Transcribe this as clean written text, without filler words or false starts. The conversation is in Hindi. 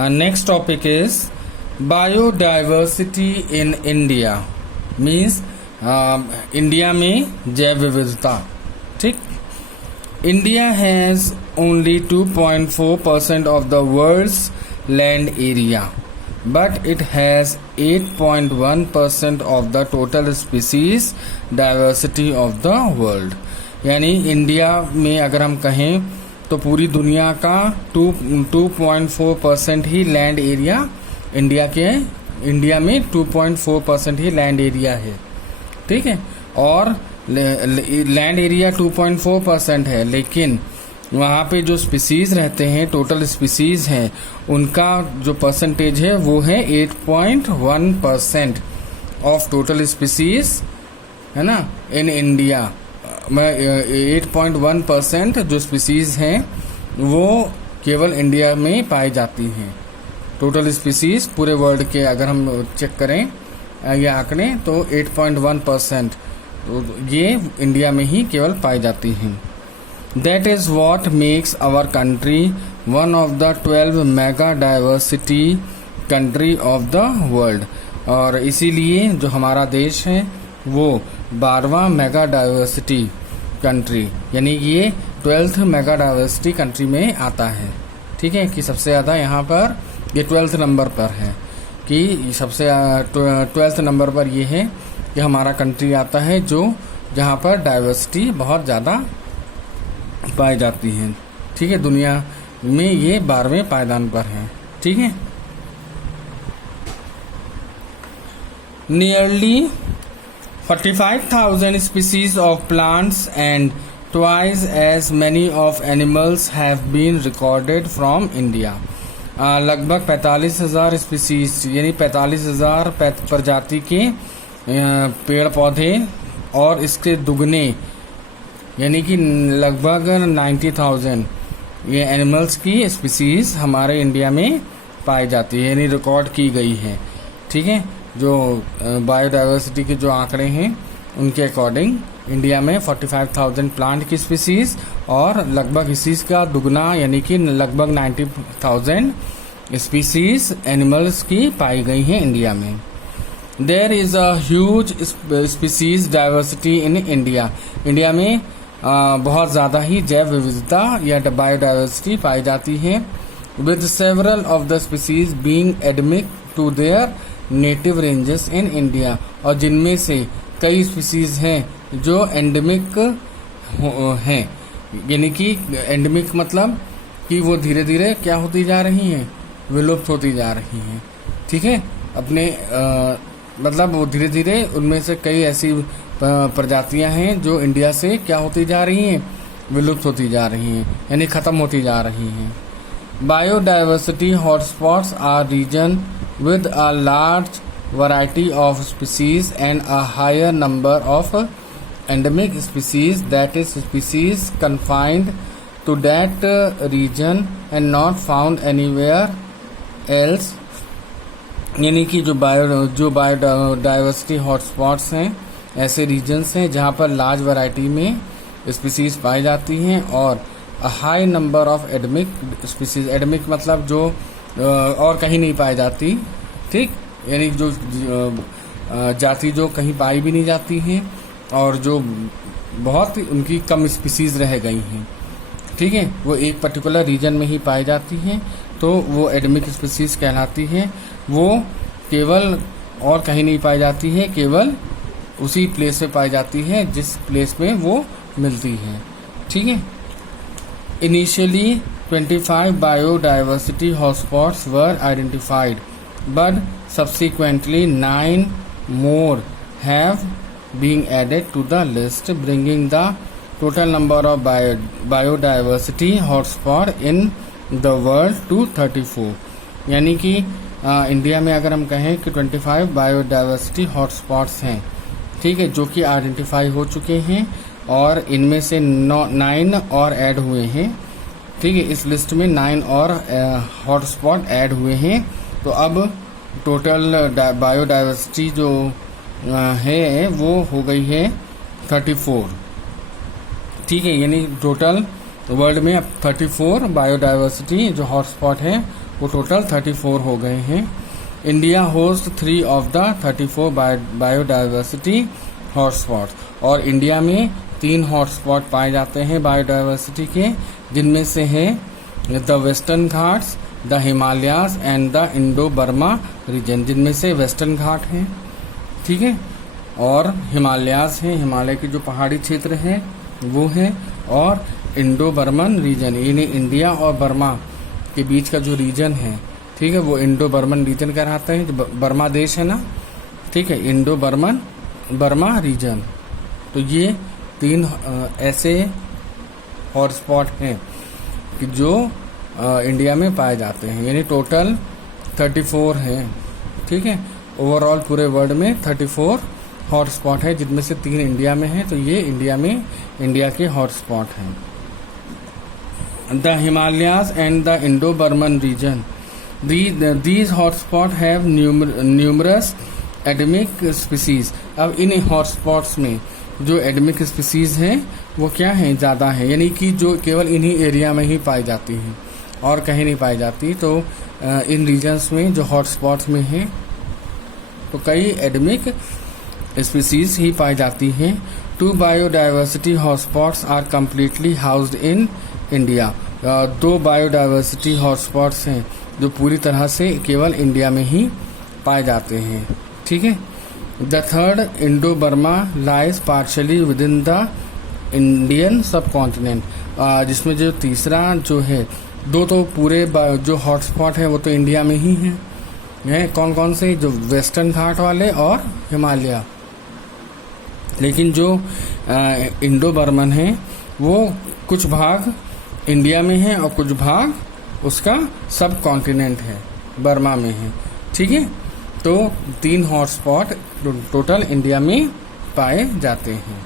Next topic is biodiversity in India, means India में जैव विविधता। ठीक, India has only 2.4% of the world's land area, but it has 8.1% of the total species diversity of the world। यानी इंडिया में अगर हम कहें तो पूरी दुनिया का 2.4% ही लैंड एरिया इंडिया में 2.4% ही लैंड एरिया है। ठीक है, और लैंड एरिया 2.4% है, लेकिन वहाँ पे जो स्पीसीज रहते हैं, टोटल स्पीसीज हैं, उनका जो परसेंटेज है वो है 8.1% ऑफ टोटल स्पीसीज, है ना, इन इंडिया। 8.1% जो स्पीसीज हैं वो केवल इंडिया में पाई जाती हैं। टोटल स्पीसीज पूरे वर्ल्ड के अगर हम चेक करें ये आंकड़े तो 8.1% ये इंडिया में ही केवल पाई जाती हैं। That is what makes our country one of the 12 mega diversity country of the world। और इसीलिए जो हमारा देश है वो 12वां मेगा डाइवर्सिटी कंट्री, यानी ये 12th मेगा डाइवर्सिटी कंट्री में आता है। ठीक है, कि सबसे ज़्यादा यहाँ पर ये 12th नंबर पर है, कि सबसे 12th नंबर पर ये है कि हमारा कंट्री आता है जो जहाँ पर डाइवर्सिटी बहुत ज़्यादा पाई जाती हैं। ठीक है, दुनिया में ये 12वें पायदान पर है। ठीक है, nearly 45,000 species of plants and twice as many of animals have been recorded from India. लगभग 45,000 स्पीसीज यानी 45,000 प्रजाति के पेड़ पौधे और इसके दुगने यानी कि लगभग 90,000 ये एनिमल्स की स्पीसीज हमारे इंडिया में पाई जाती है, यानी रिकॉर्ड की गई है। ठीक है, जो बायोडाइवर्सिटी के जो आंकड़े हैं उनके अकॉर्डिंग इंडिया में 45,000 प्लांट की स्पीसीज और लगभग इसी का दुगना यानी कि लगभग 90,000 स्पीसीज एनिमल्स की पाई गई हैं इंडिया में। There is a huge species diversity in India. India में बहुत ज़्यादा ही जैव विविधता या बायोडाइवर्सिटी पाई जाती है, with several of the species being endemic to their native ranges in India. और जिनमें से कई स्पीसीज हैं जो एंडेमिक हैं, यानी कि एंडेमिक मतलब कि वो धीरे धीरे क्या होती जा रही हैं, विलुप्त होती जा रही हैं। ठीक है, अपने मतलब वो धीरे धीरे उनमें से कई ऐसी प्रजातियां हैं जो इंडिया से क्या होती जा रही हैं, विलुप्त होती जा रही हैं, यानी ख़त्म होती जा रही हैं। Biodiversity hotspots are region with a large variety of species and a higher number of endemic species, that is species confined to that region and not found anywhere else। यानी कि जो बायोडाइवर्सिटी हॉटस्पॉट्स हैं ऐसे रीजन्स हैं जहाँ पर लार्ज वैरायटी में स्पीसीज पाई जाती हैं और हाई नंबर ऑफ एडमिक स्पीसीज। एडमिक मतलब जो और कहीं नहीं पाई जाती। ठीक, यानी जो जाति जो कहीं पाई भी नहीं जाती हैं और जो बहुत उनकी कम स्पीसीज रह गई हैं। ठीक है, वो एक पर्टिकुलर रीजन में ही पाई जाती हैं तो वो एडमिक स्पीसीज कहलाती हैं। वो केवल और कहीं नहीं पाई जाती है, केवल उसी प्लेस पे पाई जाती है जिस प्लेस में वो मिलती है। ठीक है, initially 25 biodiversity hotspots were identified, but subsequently 9 more have been added to the list, bringing the total number of biodiversity hotspot in the world to 34। यानी कि इंडिया में अगर हम कहें कि 25 बायोडाइवर्सिटी हॉटस्पॉट्स हैं, ठीक है, जो कि आइडेंटिफाई हो चुके हैं और इनमें से 9 और ऐड हुए हैं। ठीक है, इस लिस्ट में 9 और हॉटस्पॉट ऐड हुए हैं। तो अब टोटल बायोडाइवर्सिटी जो है वो हो गई है 34। ठीक है, यानी टोटल वर्ल्ड में अब 34 बायोडाइवर्सिटी जो हॉटस्पॉट है वो टोटल 34 हो गए हैं। India host 3 of the 34 biodiversity hotspot, और इंडिया में 3 हॉटस्पॉट पाए जाते हैं बायोडाइवर्सिटी के, जिनमें से है the Western Ghats, the Himalayas and the Indo Burma region, जिनमें से वेस्टर्न घाट हैं, ठीक है, और हिमालयाज हैं, हिमालय के जो पहाड़ी क्षेत्र हैं वो हैं, और इंडो बर्मन रीजन, यानी इंडिया और बर्मा के बीच का जो रीजन है, ठीक है, वो इंडो बर्मन रीजन कहलाता है, जो बर्मा देश है ना, ठीक है, इंडो बर्मा रीजन। तो ये 3 ऐसे हॉटस्पॉट हैं कि जो इंडिया में पाए जाते हैं, यानी टोटल 34 हैं, ठीक है। ओवरऑल पूरे वर्ल्ड में 34 हॉटस्पॉट है, जिनमें से 3 इंडिया में है, तो ये इंडिया के हॉटस्पॉट हैं। The Himalayas and the Indo Burman region, these hotspot have numerous endemic species। अब इन हॉटस्पॉट्स में जो एडमिक स्पीसीज हैं वो क्या हैं, ज़्यादा हैं, यानी कि जो केवल इन्हीं एरिया में ही पाई जाती हैं और कहीं नहीं पाई जाती। तो इन रीजन्स में जो हॉटस्पॉट्स में हैं तो कई एडमिक स्पीसीज ही पाई जाती हैं। 2 biodiversity hotspots are completely housed in India. 2 biodiversity hotspots हैं जो पूरी तरह से केवल इंडिया में ही पाए जाते हैं, ठीक है। The third Indo Burma lies partially with in the Indian सब कॉन्टिनेंट, जिसमें जो तीसरा जो है, 2 तो पूरे जो हॉटस्पॉट है वो तो इंडिया में ही हैं, कौन कौन से, जो वेस्टर्न घाट वाले और हिमालय, लेकिन जो इंडो बर्मन है वो कुछ भाग इंडिया में है और कुछ भाग उसका सब कॉन्टिनेंट है, बर्मा में है, ठीक है। तो 3 हॉटस्पॉट टोटल इंडिया में पाए जाते हैं।